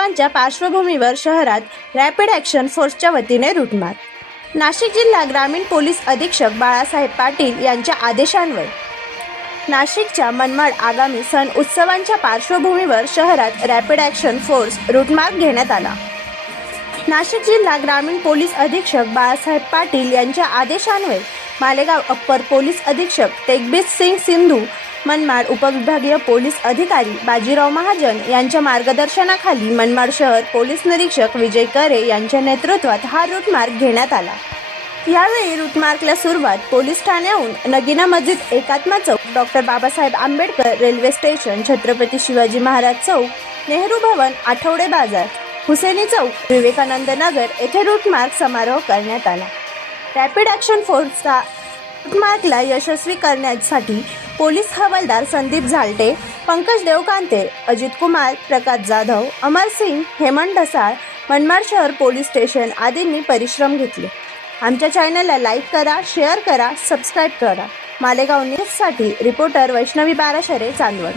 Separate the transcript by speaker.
Speaker 1: उत्सवांच्या पार्श्वभूमीवर शहरात रॅपिड ॲक्शन फोर्सच्या वतीने रूटमार नाशिक जिल्हा ग्रामीण पोलीस अधीक्षक बाळासाहेब पाटील यांच्या आदेशांवर नाशिकच्या मनमाड आगामी सण उत्सवांच्या पार्श्वभूमीवर शहरात रॅपिड ॲक्शन फोर्स रूटमार्ग घेण्यात आला. नाशिक जिल्हा ग्रामीण पोलीस अधीक्षक बाळासाहेब पाटील यांच्या आदेशान्वये मालेगाव अप्पर पोलीस अधीक्षक तेगबीर सिंग सिंधू मनमाड उपविभागीय पोलीस अधिकारी बाजीराव महाजन यांच्या मार्गदर्शनाखाली मनमाड शहर पोलीस निरीक्षक विजय करे यांच्या नेतृत्वात हा रूटमार्ग घेण्यात आला. यावेळी रूटमार्कला सुरुवात police ठाण्याहून Nagina Masjid Ekatma Chowk doctor Babasaheb Ambedkar railway station Chhatrapati Shivaji Maharaj Chowk Nehru Bhavan आठवडे बाजार हुसेनी चौक विवेकानंद नगर येथे रूटमार्क समारोह करण्यात आला. रॅपिड ॲक्शन फोर्सचा रूटमार्कला यशस्वी करण्यासाठी पोलीस हवालदार संदीप झालटे पंकज देवकांते अजित कुमार प्रकाश जाधव अमर सिंग हेमंत ढसाळ मनमाड शहर पोलीस स्टेशन आदींनी परिश्रम घेतले. आमच्या चॅनलला लाईक करा शेअर करा सबस्क्राईब करा. मालेगाव न्यूजसाठी रिपोर्टर वैष्णवी बाराशरे चांदवड.